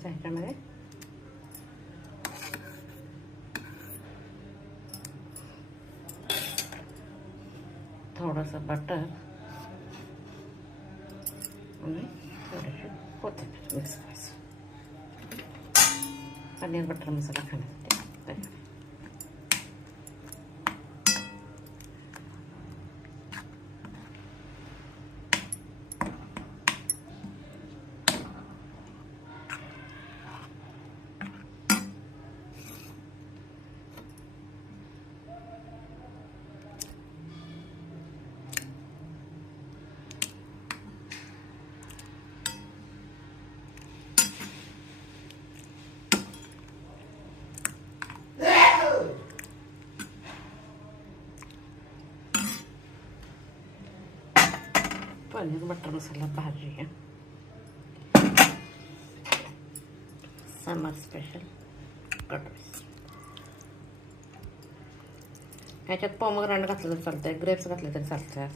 टाकायचं ह्याच्यामध्ये. थोडंसं बटर आणि थोडीशी कोथिंबीर मिक्स करायचं. पनीर बटर मसाला खाण्यासाठी तयार. पनीर बटर मसाला भाजी आहे, समर स्पेशल कटोरीज. ह्याच्यात पोमग्रेनेट घातलं तरी चालतंय, ग्रेप्स घातले तरी चालतात.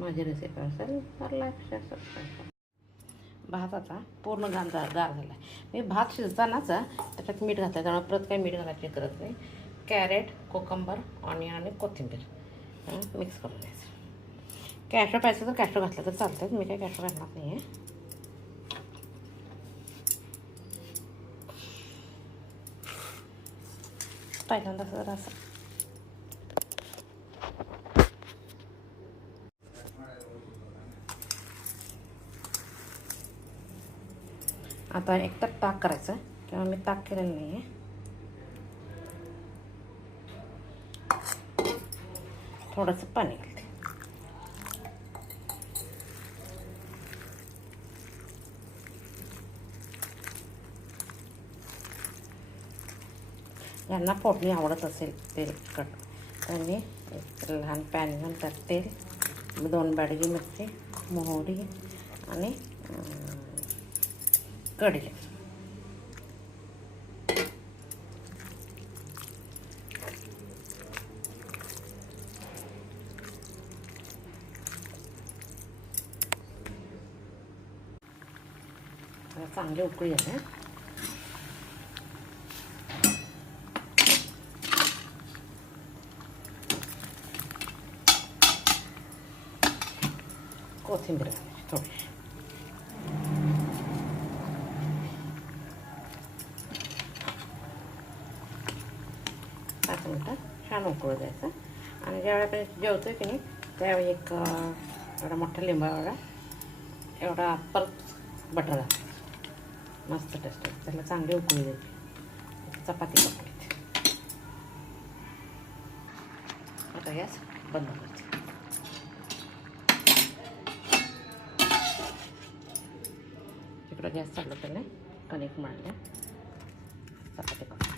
माझी रेसिपी असेल तर लाईक शेअर सबस्क्राईब करा. भात आता पूर्ण गार झाला आहे. मी भात शिजतानाच त्याच्यात मीठ घातलं, त्यामुळे परत काही मीठ घालायची गरज नाही. कॅरेट, कोकंबर, ऑनियन आणि कोथिंबीर मिक्स करून द्यायचं. कॅशो पाहिजे तर कॅशो घातलं तर चालतं, मी काही कॅशो घालणार नाही आहे. पहिल्यांदा जरा असं आता एक तर ताक करायचं किंवा मी ताक केलेलं नाही आहे. थोडंसं पाणी घालते. यांना फोडणी आवडत असेल तेलकट त्यांनी एक लहान पॅन घेऊन त्यात तेल, 2 बॅडगी मिरची, मोहरी आणि कढी. चांगले उकळी आहे. कोथिंबीर घालायची थोडीशी. 5 मिनटं छान उकळू द्यायचं. आणि ज्यावेळी आपण जेवतोय की नाही त्यावेळी एक एवढा मोठा लिंबावडा एवढा परत बटर घालायचं. मस्त टेस्ट आहे. त्याला चांगली उकळी द्यायची. चपाती पकवायची. आता गॅस बंद करायचा. इकडं गॅस चालू केला, कणिक मळल्या, चपाती पकवायची.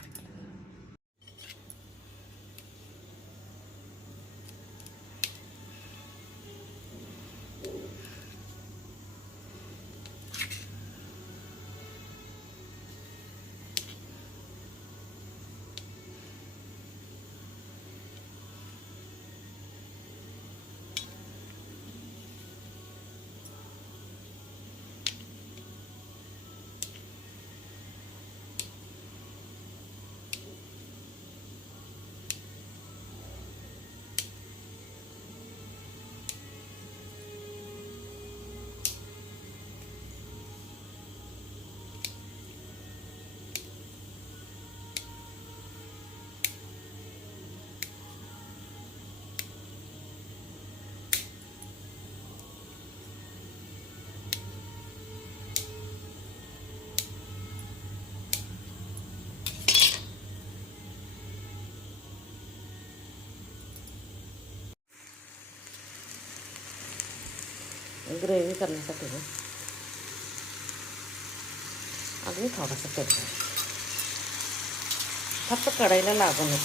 ग्रेव्ही करण्यासाठी अगदी थोडंसं तेल फक्त कढईला लागू नये.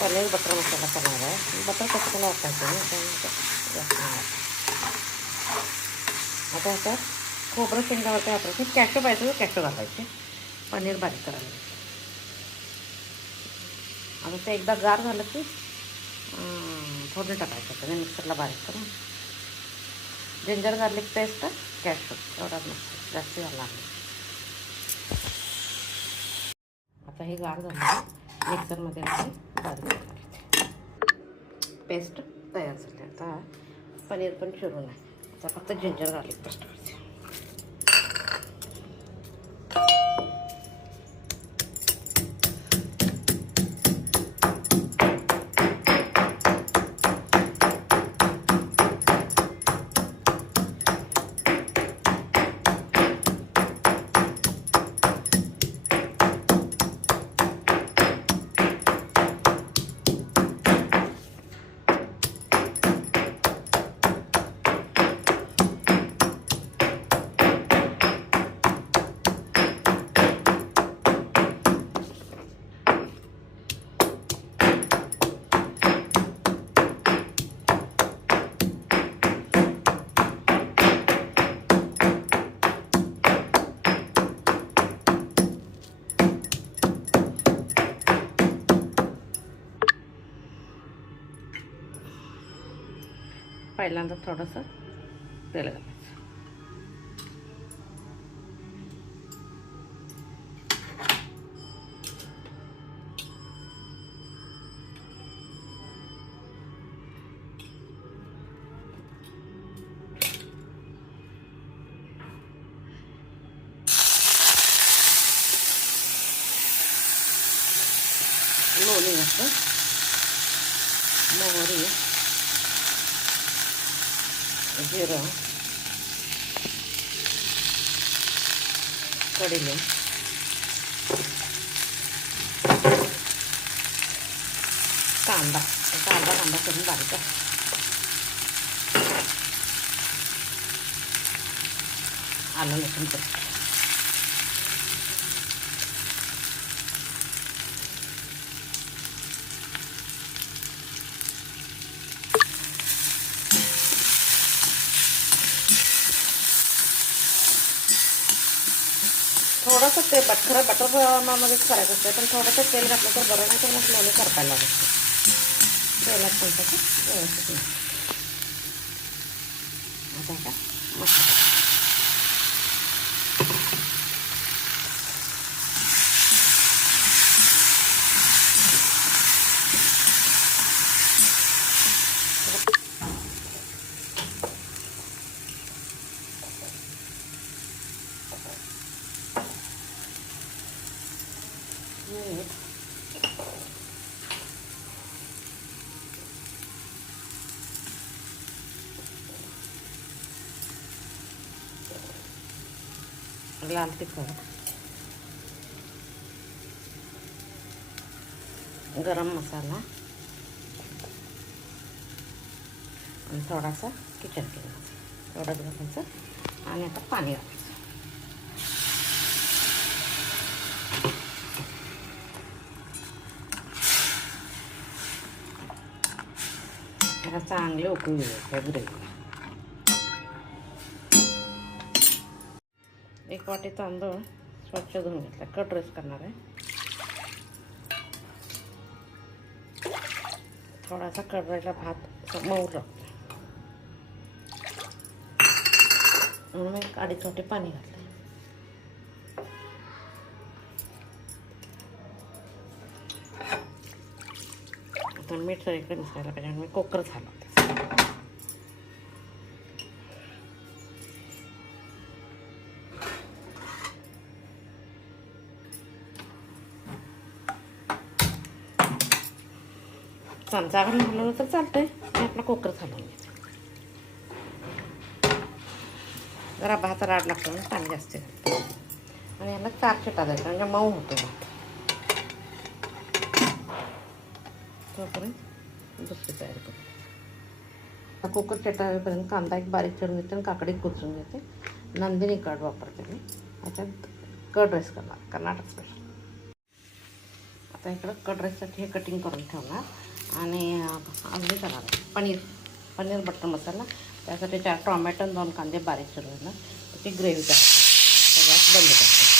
पनीर बटर मसाला करणार आहे. बटर कसं पण वापरायचं ना, त्यानंतर जास्त नाही. आता ह्याच्यात खोबरं शेंगावरती वापरायचे. कॅशो पाहिजे तर कॅशो घालायचे. पनीर बारीक करायला. आता ते एकदा गार झालं की फोडणी टाकायचं. त्याने मिक्सरला बारीक करून जिंजर गार्लिक पेस्ट कॅशो एवढाच मस्त जास्त घालणार नाही. आता हे गार झालं मिक्सरमध्ये बारीक करायचं. पेस्ट तयार झाली. आता पनीर पण चिरून आहे. आता फक्त जिंजर गार्लिक पेस्ट करायची. पहिल्यांदा थोडंसं तेल घालायचं. लोणी घातलं, मोहरी, जिरं, कढीलिंब, कांदा करून बारीक आहे. आलं लसूण पेस्ट, थोडंसं ते खरं बटरमध्येच करायचं असतं, पण थोडंसं तेल घातलं तर बरं, नाही तर मग लोणी करपायला लागतं. तेलात पण तसं व्यवस्थित आता मसाला लाल तिखट, गरम मसाला आणि थोडासा किचन किंग एवढंच घालायचं. आणि आता पाणी घालायचं. त्याला चांगले उकळू द्यायचं ग्रेव्ही. 1 वाटी तांदूळ स्वच्छ धुवून घेतला. कट रेस करणार आहे. थोडासा कडवायला भात मऊ लागतो म्हणून मी 2.5 वाटी पाणी घातलं. आता मीठ सगळीकडे मिसळायला पाहिजे म्हणून मी कुकर झाला. चमचा घालून हलवलं तर चालतंय. आणि आपला कुकर हलवून घ्यायचा. जरा भात राड लागतो म्हणून पाणी जास्त घालतो. आणि याला 4 शिट्या द्यायच्या म्हणजे मऊ होतो भात. तोपर्यंत दुसरी तयारी करू. कुकर चिटावेपर्यंत कांदा एक बारीक चिरून घेते आणि काकडी कुचून घेते. नंदिनी कढ वापरते मी. याच्यात कर्ड राईस करणार, कर्नाटक स्पेशल. आता इकडं कर्ड राईससाठी हे कटिंग करून ठेवणार आणि अगदी करणार पनीर बटर मसाला. त्यासाठी 4 टोमॅटो 2 कांदे बारीक चिरून त्याची ग्रेव्ही करायची. सगळ्यात बंद करते.